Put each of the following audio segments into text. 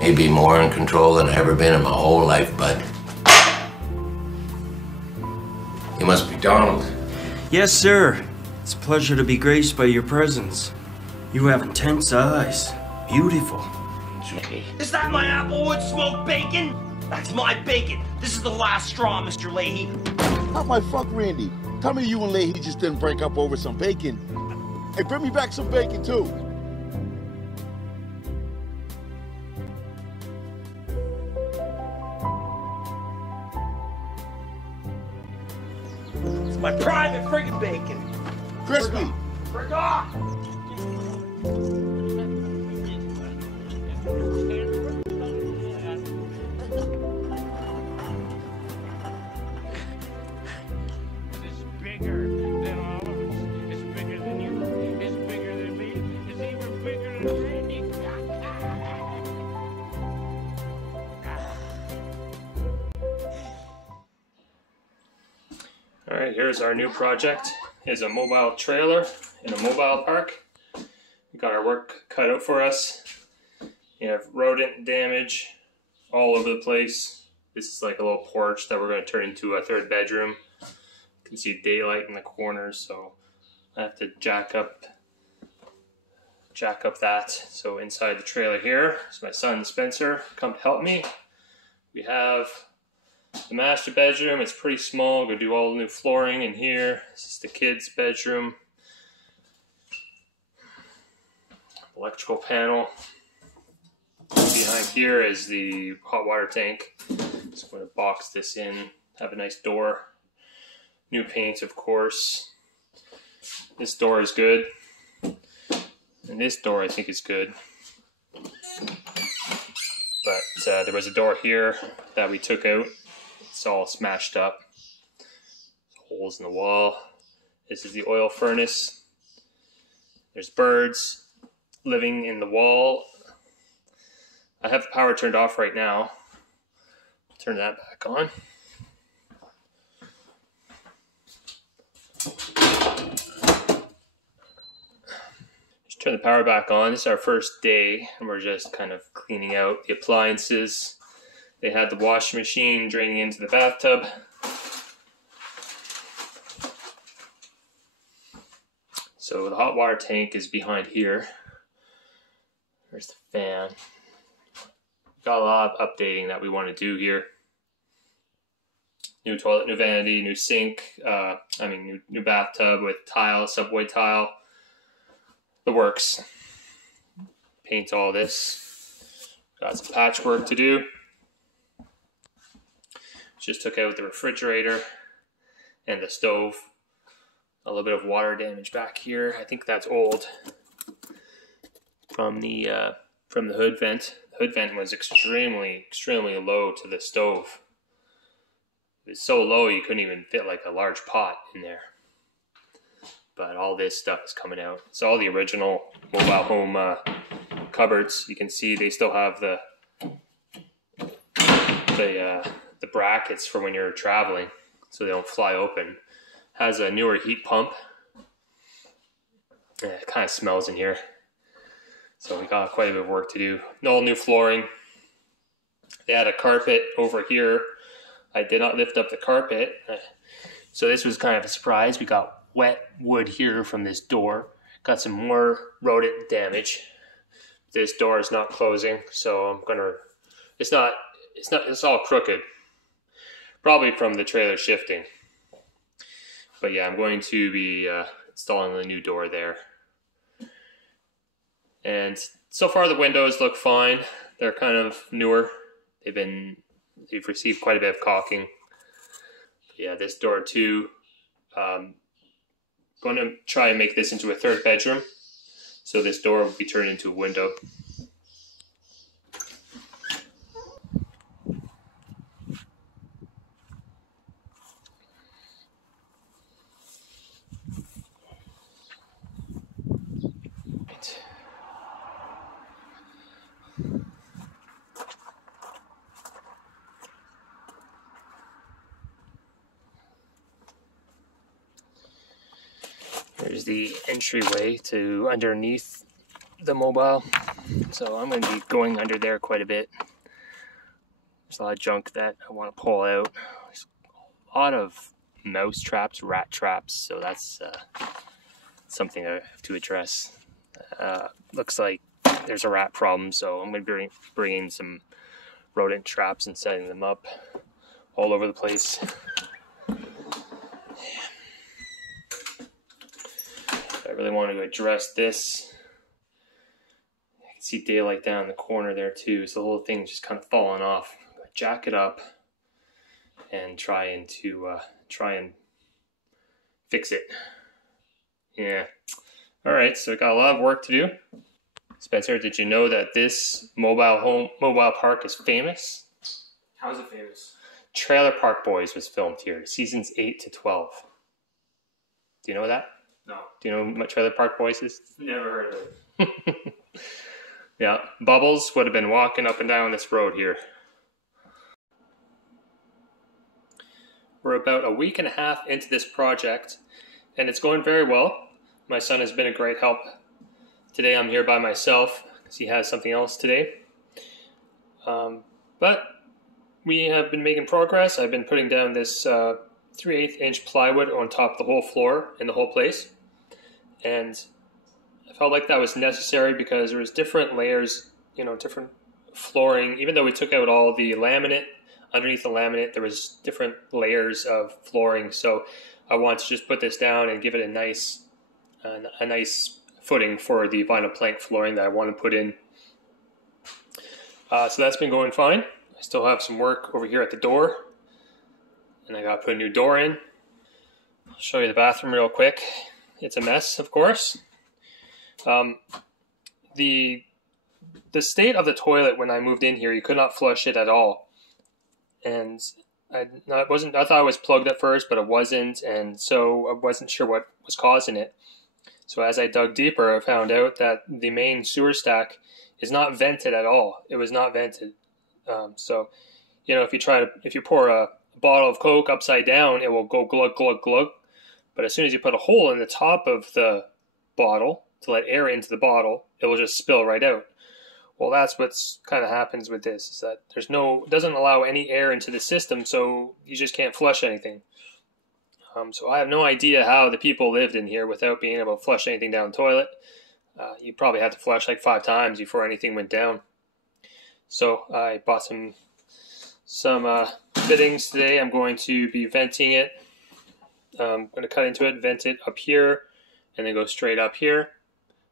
Maybe more in control than I've ever been in my whole life, bud. You must be Donald. Yes, sir. It's a pleasure to be graced by your presence. You have intense eyes. Beautiful. Okay. Is that my Applewood smoked bacon? That's my bacon. This is the last straw, Mr. Lahey. Not my fuck, Randy. Tell me you and Lahey just didn't break up over some bacon. Hey, bring me back some bacon, too. It's my private friggin' bacon. Crispy. Frick off! Alright, here's our new project. It's a mobile trailer in a mobile park. We got our work cut out for us. You have rodent damage all over the place. This is like a little porch that we're going to turn into a third bedroom. You can see daylight in the corners, so I have to jack up that. So inside the trailer here is my son Spencer, come to help me. We have the master bedroom. It's pretty small. Gonna do all the new flooring in here. This is the kids' bedroom. Electrical panel. Behind here is the hot water tank. So I'm gonna box this in. Have a nice door. New paint, of course. This door is good. And this door I think is good. But there was a door here that we took out. It's all smashed up. Holes in the wall. This is the oil furnace. There's birds living in the wall. I have the power turned off right now. Turn that back on. Just turn the power back on. This is our first day, and we're just kind of cleaning out the appliances. They had the washing machine draining into the bathtub. So the hot water tank is behind here. There's the fan. Got a lot of updating that we want to do here. New toilet, new vanity, new sink. New bathtub with tile, subway tile. The works. Paint all this. Got some patchwork to do. Just took out the refrigerator and the stove. A little bit of water damage back here. I think that's old from the hood vent. The hood vent was extremely low to the stove. It was so low you couldn't even fit like a large pot in there. But all this stuff is coming out. It's all the original mobile home cupboards. You can see they still have the brackets for when you're traveling, so they don't fly open. Has a newer heat pump. It kind of smells in here, so we got quite a bit of work to do. All new flooring. They had a carpet over here. I did not lift up the carpet, so this was kind of a surprise. We got wet wood here from this door. Got some more rodent damage. This door is not closing, so I'm gonna. It's all crooked. Probably from the trailer shifting. But yeah, I'm going to be installing the new door there. And so far the windows look fine. They're kind of newer. They've received quite a bit of caulking. But yeah, this door too. Going to try and make this into a third bedroom. So this door will be turned into a window. There's the entryway to underneath the mobile. So I'm going to be going under there quite a bit. There's a lot of junk that I want to pull out. There's a lot of mouse traps, rat traps, so that's something I have to address. Looks like there's a rat problem, so I'm going to be bringing some rodent traps and setting them up all over the place. I really want to address this. I can see daylight down in the corner there too, so the whole thing's just kind of falling off. Jack it up and try and fix it. Yeah. All right, so got a lot of work to do. Spencer, did you know that this mobile park is famous? How is it famous? Trailer Park Boys was filmed here, seasons 8 to 12. Do you know that? No. Do you know what Trailer Park Boys is? Never heard of it. Yeah, Bubbles would have been walking up and down this road here. We're about a week and a half into this project, and it's going very well. My son has been a great help. Today I'm here by myself because he has something else today. But we have been making progress. I've been putting down this 3/8 inch plywood on top of the whole floor in the whole place. And I felt like that was necessary because there was different layers, different flooring. Even though we took out all the laminate, underneath the laminate there was different layers of flooring. So I wanted to just put this down and give it a nice footing for the vinyl plank flooring that I want to put in. So that's been going fine. I still have some work over here at the door, and I got to put a new door in. I'll show you the bathroom real quick. It's a mess, of course. The state of the toilet when I moved in here, you could not flush it at all. And I thought it was plugged at first, but it wasn't, and so I wasn't sure what was causing it. So as I dug deeper, I found out that the main sewer stack is not vented at all. It was not vented. So, if you pour a bottle of Coke upside down, it will go glug, glug, glug. But as soon as you put a hole in the top of the bottle to let air into the bottle, it will just spill right out. Well, that's what's kind of happens with this, is that it doesn't allow any air into the system, so you just can't flush anything. So I have no idea how the people lived in here without being able to flush anything down the toilet. You probably had to flush like 5 times before anything went down. So I bought some fittings today. I'm going to be venting it. I'm going to cut into it, vent it up here, and then go straight up here.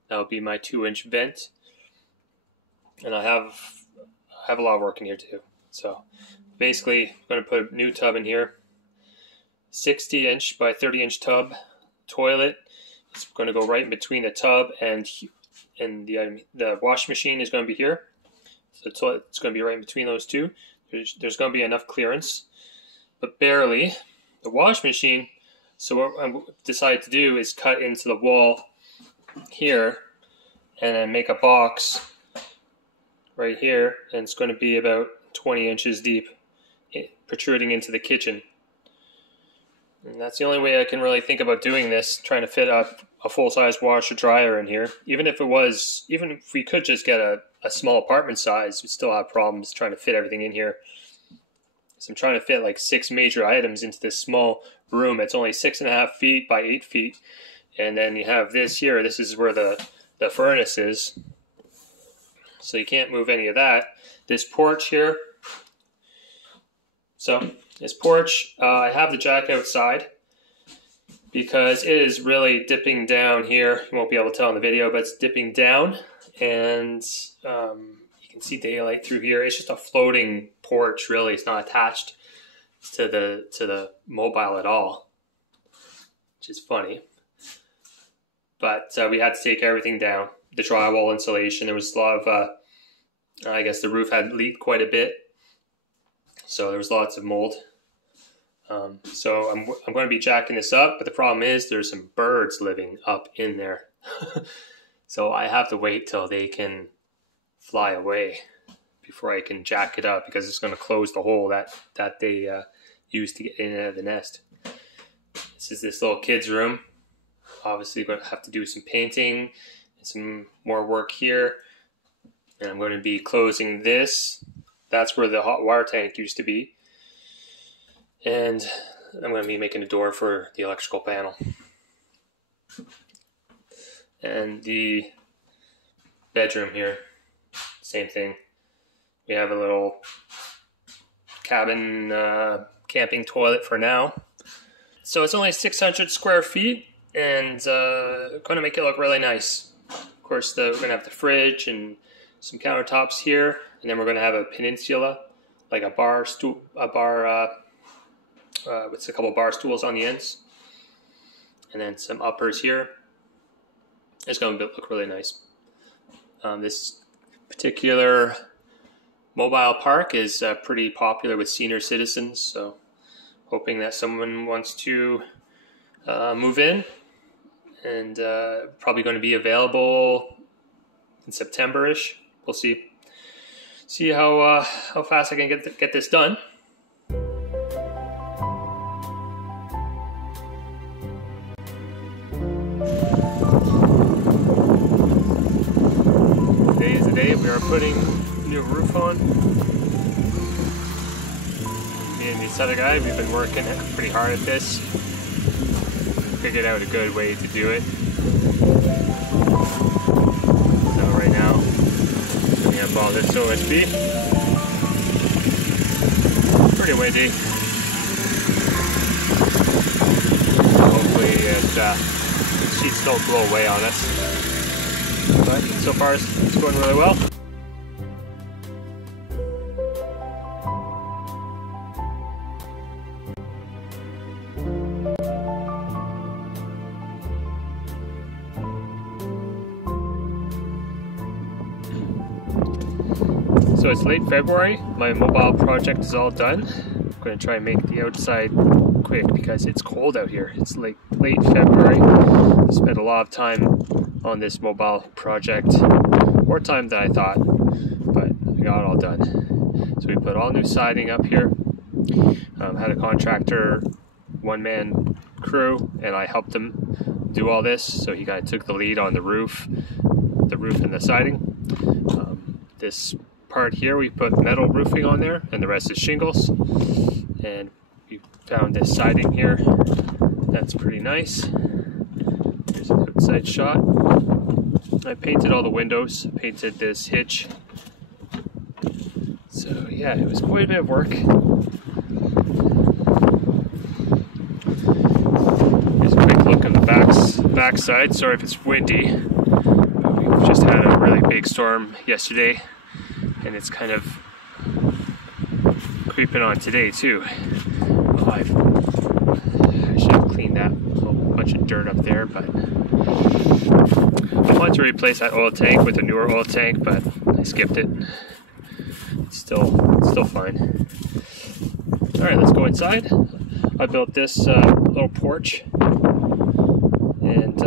That'll be my 2-inch vent. And I have a lot of work in here too. So basically, I'm going to put a new tub in here. 60-inch by 30-inch tub toilet. It's going to go right in between the tub and the wash machine is going to be here. So the toilet's going to be right in between those two. There's going to be enough clearance, but barely. The wash machine. So what I decided to do is cut into the wall here, and then make a box right here, and it's going to be about 20 inches deep, protruding into the kitchen. And that's the only way I can really think about doing this, trying to fit a full-size washer dryer in here. Even if we could just get a small apartment size, we still have problems trying to fit everything in here. So I'm trying to fit like 6 major items into this small room. It's only 6.5 feet by 8 feet. And then you have this here. This is where the furnace is. So you can't move any of that. This porch here. So this porch, I have the jack outside because it is really dipping down here. You won't be able to tell in the video, but it's dipping down, and you can see daylight through here. It's just a floating porch, really. It's not attached to the mobile at all, which is funny. But we had to take everything down. The drywall insulation. There was a lot of, I guess the roof had leaked quite a bit, so there was lots of mold. So I'm going to be jacking this up, but the problem is there's some birds living up in there. So I have to wait till they can fly away before I can jack it up, because it's going to close the hole that they used to get in and out of the nest. This is this little kid's room. Obviously going to have to do some painting and some more work here. And I'm going to be closing this. That's where the hot water tank used to be. And I'm going to be making a door for the electrical panel. And the bedroom here, same thing. We have a little cabin camping toilet for now. So it's only 600 square feet, and going to make it look really nice. Of course, we're going to have the fridge and some countertops here, and then we're going to have a peninsula, like a bar stool, with a couple bar stools on the ends, and then some uppers here. It's going to look really nice. This particular mobile park is pretty popular with senior citizens, so hoping that someone wants to move in, and probably going to be available in September-ish. We'll see how fast I can get this done. Today is the day we are putting new roof on. Me and this other guy, we've been working pretty hard at this. Figured out a good way to do it. So right now, we have all this OSB. Pretty windy. Hopefully the sheets don't blow away on us. But so far it's going really well. So it's late February, my mobile project is all done. I'm going to try and make the outside quick because it's cold out here. It's late February. I spent a lot of time on this mobile project, more time than I thought, but I got it all done. So we put all new siding up here. Had a contractor, one-man crew, and I helped him do all this. So he kind of took the lead on the roof and the siding. This part here we put metal roofing on there, and the rest is shingles. And we found this siding here. That's pretty nice. Here's an outside shot. I painted all the windows, painted this hitch. So yeah, it was quite a bit of work. Here's a quick look at the back side. Sorry if it's windy. We've just had a really big storm yesterday, and it's kind of creeping on today too. Oh, I should have cleaned that whole bunch of dirt up there, but I wanted to replace that oil tank with a newer oil tank, but I skipped it. It's still fine. All right, let's go inside. I built this little porch, and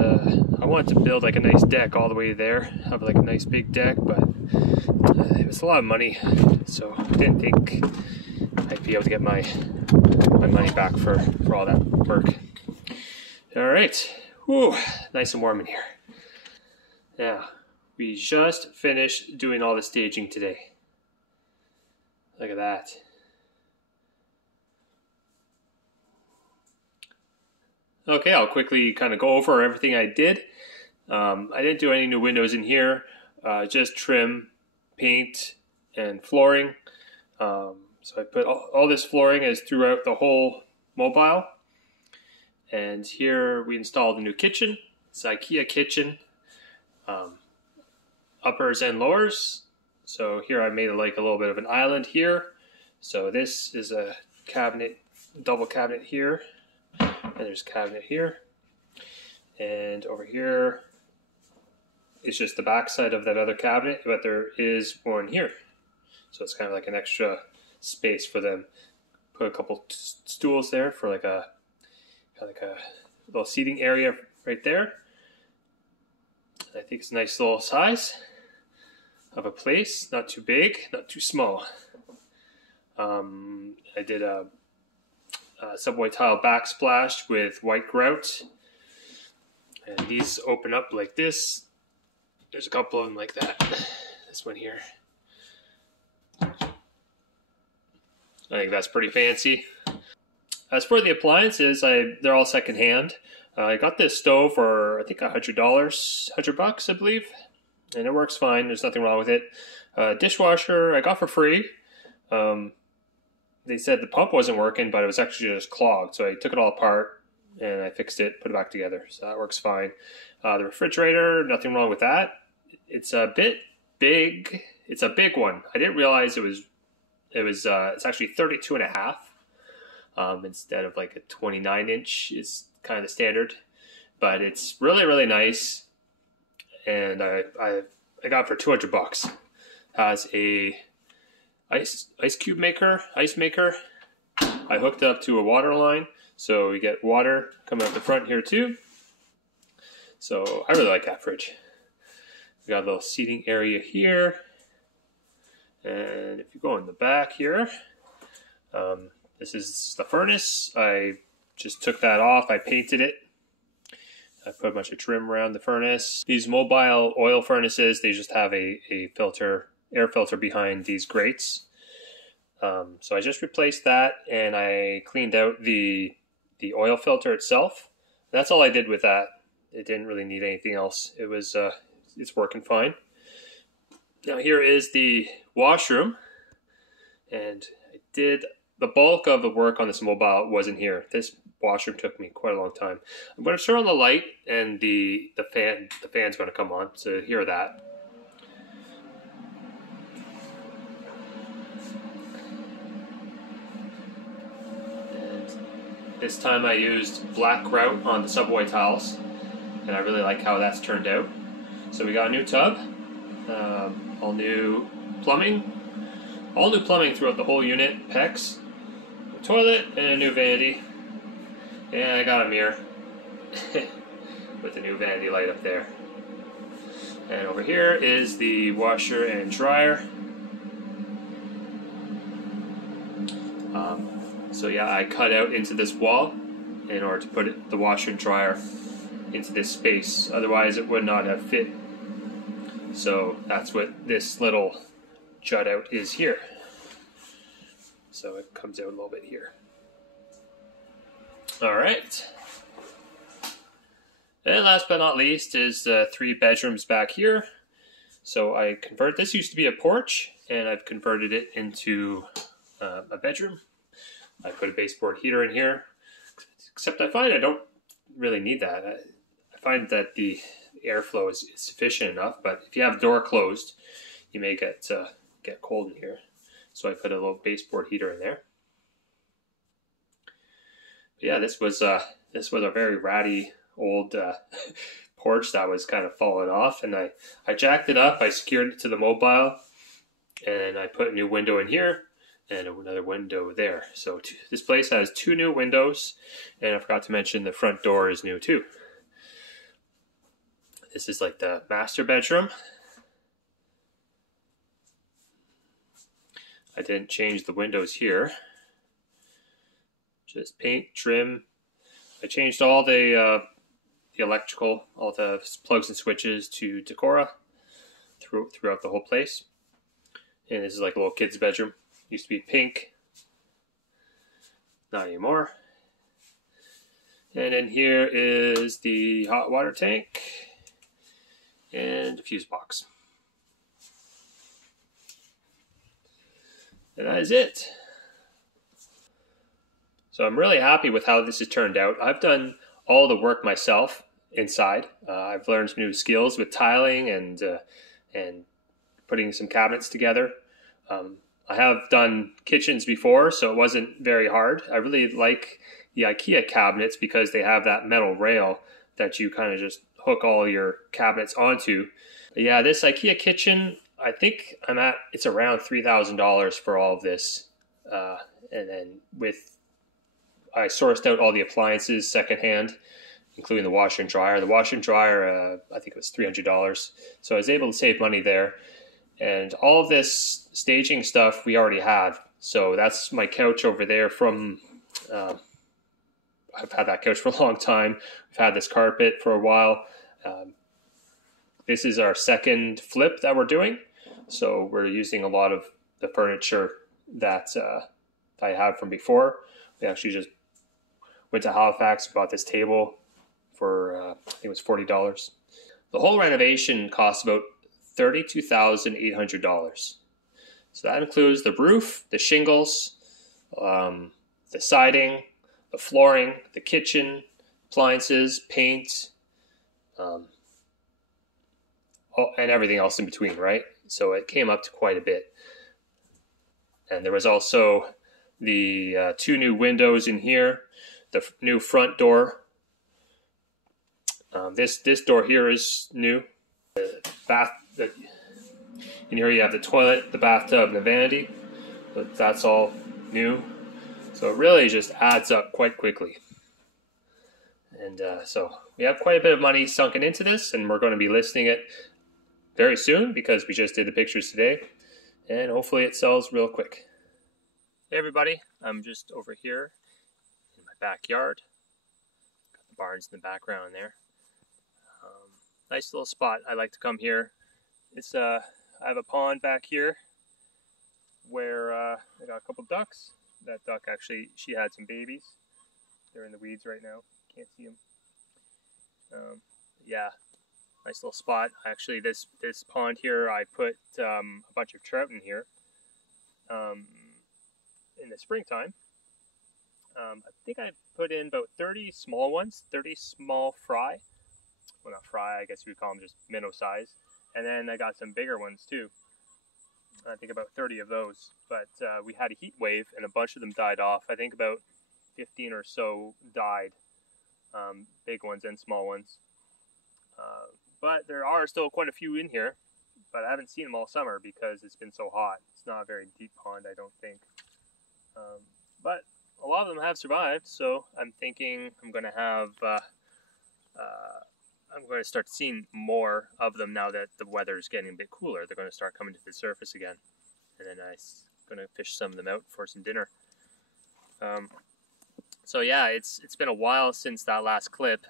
I wanted to build like a nice deck all the way there, have like a nice big deck, but it was a lot of money, so I didn't think I'd be able to get my money back for all that work. All right, whew, nice and warm in here. Now, we just finished doing all the staging today. Look at that. Okay, I'll quickly kind of go over everything I did. I didn't do any new windows in here, just trim, paint, and flooring. So I put all this flooring is throughout the whole mobile. And here we installed a new kitchen. It's an IKEA kitchen, uppers and lowers. So here I made like a little bit of an island here. So this is a cabinet, double cabinet here. And there's a cabinet here. And over here is just the back side of that other cabinet, but there is one here. So it's kind of like an extra space for them. Put a couple stools there for like a little seating area right there. I think it's a nice little size of a place. Not too big, not too small. I did a subway tile backsplash with white grout, and these open up like this. There's a couple of them like that. This one here. I think that's pretty fancy. As for the appliances, they're all secondhand. I got this stove for I think $100, $100, I believe, and it works fine. There's nothing wrong with it. Dishwasher I got for free. They said the pump wasn't working, but it was actually just clogged. So I took it all apart and I fixed it, put it back together. So that works fine. The refrigerator, nothing wrong with that. It's a bit big. It's a big one. I didn't realize it's actually 32 and a half. Instead of like a 29-inch is kind of the standard, but it's really, really nice. And I got it for $200. Has a ice maker. I hooked it up to a water line, so we get water coming out the front here too. So I really like that fridge. We got a little seating area here, and if you go in the back here, this is the furnace. I just took that off. I painted it. I put a bunch of trim around the furnace. These mobile oil furnaces, they just have a air filter behind these grates. So I just replaced that, and I cleaned out the oil filter itself. That's all I did with that. It didn't really need anything else. It's working fine. Now here is the washroom, and I did the bulk of the work on this mobile wasn't here. This washroom took me quite a long time. I'm going to turn on the light, and the fan's going to come on, so hear that. And this time I used black grout on the subway tiles, and I really like how that's turned out. So we got a new tub, all new plumbing throughout the whole unit, PEX, a toilet, and a new vanity. And I got a mirror with the new vanity light up there. And over here is the washer and dryer. So yeah, I cut out into this wall in order to put the washer and dryer into this space. Otherwise it would not have fit. So that's what this little jut out is here. So it comes out a little bit here. All right. And last but not least is the 3 bedrooms back here. So I converted, this used to be a porch, and I've converted it into a bedroom. I put a baseboard heater in here, except I find I don't really need that. I find that the airflow is sufficient enough, but if you have the door closed, you may get cold in here. So I put a little baseboard heater in there. But yeah, this was a very ratty old porch that was kind of falling off, and I jacked it up, I secured it to the mobile, and I put a new window in here and another window there. So this place has 2 new windows, and I forgot to mention the front door is new too. This is like the master bedroom. I didn't change the windows here. Just paint, trim. I changed all the electrical, all the plugs and switches to Decora throughout the whole place. And this is like a little kid's bedroom. Used to be pink. Not anymore. And then here is the hot water tank and a fuse box. And that is it. So I'm really happy with how this has turned out. I've done all the work myself inside. I've learned some new skills with tiling and putting some cabinets together. I have done kitchens before, so it wasn't very hard. I really like the IKEA cabinets because they have that metal rail that you kind of just hook all your cabinets onto. But yeah, this IKEA kitchen, I think it's around $3,000 for all of this. And then I sourced out all the appliances secondhand, including the washer and dryer. The washer and dryer, I think it was $300. So I was able to save money there. And all of this staging stuff we already had. So that's my couch over there from, I've had that couch for a long time. We've had this carpet for a while. This is our second flip that we're doing. So we're using a lot of the furniture that I had from before. We actually just went to Halifax, bought this table for, I think it was $40. The whole renovation cost about $32,800. So that includes the roof, the shingles, the siding, the flooring, the kitchen, appliances, paint, and everything else in between, right? So it came up to quite a bit. And there was also the 2 new windows in here, the new front door. This door here is new. The bath, in here you have the toilet, the bathtub, and the vanity. But that's all new. So it really just adds up quite quickly. And so we have quite a bit of money sunken into this, and we're going to be listing it very soon because we just did the pictures today. And hopefully it sells real quick. Hey everybody, I'm just over here in my backyard. Got the barns in the background there. Nice little spot. I like to come here. It's I have a pond back here where I got a couple ducks. That duck actually, she had some babies. They're in the weeds right now. Can't see them. Yeah, nice little spot. Actually, this pond here, I put a bunch of trout in here in the springtime. I think I put in about 30 small ones, 30 small fry. Well, not fry, I guess you would call them just minnow size. And then I got some bigger ones too. I think about 30 of those. But we had a heat wave and a bunch of them died off. I think about 15 or so died. Big ones and small ones. But there are still quite a few in here. But I haven't seen them all summer because it's been so hot. It's not a very deep pond, I don't think. But a lot of them have survived. So I'm thinking I'm going to have... I'm going to start seeing more of them now that the weather is getting a bit cooler. They're going to start coming to the surface again. And then I'm going to fish some of them out for some dinner. So yeah, it's been a while since that last clip.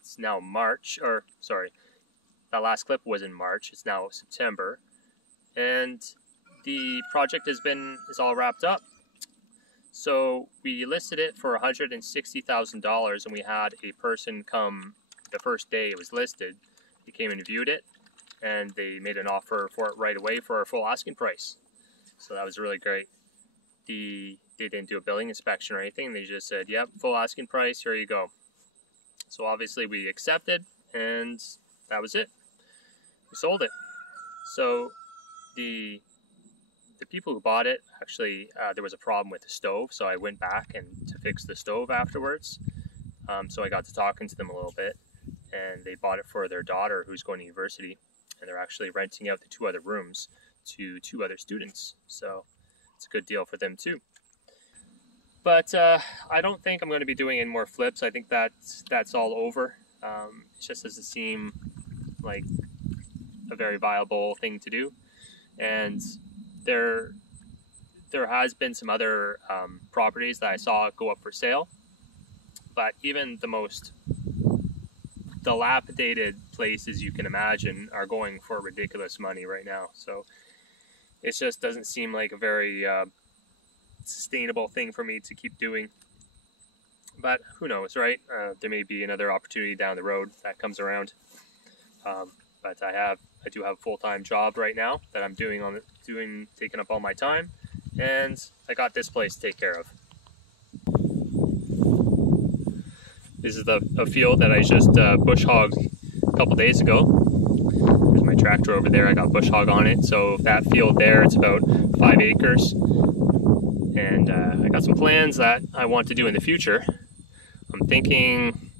It's now March, or sorry, that last clip was in March. It's now September. And the project is all wrapped up. So we listed it for $160,000 and we had a person come the first day it was listed. They came and viewed it and they made an offer for it right away for our full asking price. So that was really great. They didn't do a building inspection or anything. They just said, yep, full asking price, here you go. So obviously we accepted and that was it. We sold it. So the people who bought it, actually there was a problem with the stove, so I went back and to fix the stove afterwards. So I got to talking to them a little bit, and they bought it for their daughter who's going to university, and they're actually renting out the 2 other rooms to 2 other students. So it's a good deal for them too. But I don't think I'm going to be doing any more flips. I think that's all over. It just doesn't seem like a very viable thing to do. And there has been some other properties that I saw go up for sale, but even the most dilapidated places you can imagine are going for ridiculous money right now. So it just doesn't seem like a very sustainable thing for me to keep doing. But who knows, right? There may be another opportunity down the road that comes around. But I do have a full-time job right now that I'm taking up all my time, and I got this place to take care of. This is a field that I just bush hogged a couple days ago. There's my tractor over there. I got bush hog on it. So that field there, it's about 5 acres, and I got some plans that I want to do in the future. I'm thinking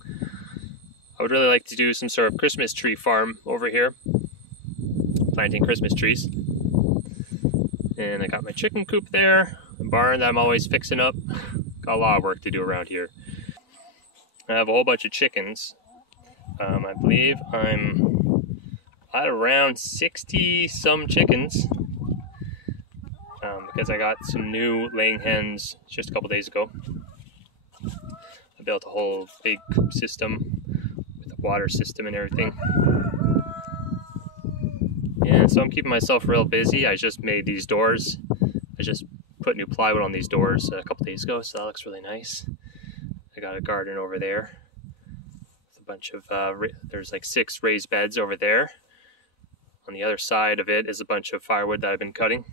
I would really like to do some sort of Christmas tree farm over here, planting Christmas trees. And I got my chicken coop there, a barn that I'm always fixing up. Got a lot of work to do around here. I have a whole bunch of chickens. I believe I'm at around 60 some chickens because I got some new laying hens just a couple days ago. I built a whole big coop system with a water system and everything. And so I'm keeping myself real busy. I just made these doors. I just put new plywood on these doors a couple days ago, so that looks really nice. I got a garden over there with a bunch of, there's like 6 raised beds over there. On the other side of it is a bunch of firewood that I've been cutting.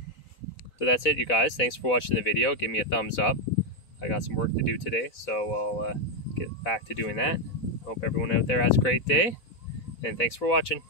So that's it, you guys. Thanks for watching the video. Give me a thumbs up. I got some work to do today, so I'll get back to doing that. Hope everyone out there has a great day, and thanks for watching.